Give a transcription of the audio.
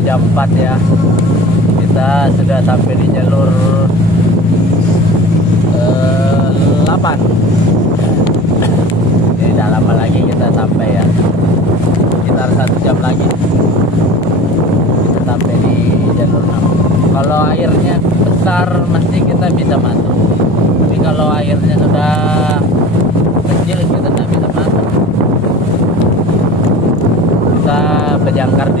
jam 4 ya. Kita sudah sampai di jalur 8. Jadi tidak lama lagi kita sampai ya. Sekitar 1 jam lagi kita sampai di jalur 6. Kalau airnya besar mesti kita bisa masuk. Tapi kalau airnya sudah kecil kita tidak bisa masuk. Kita berjangkar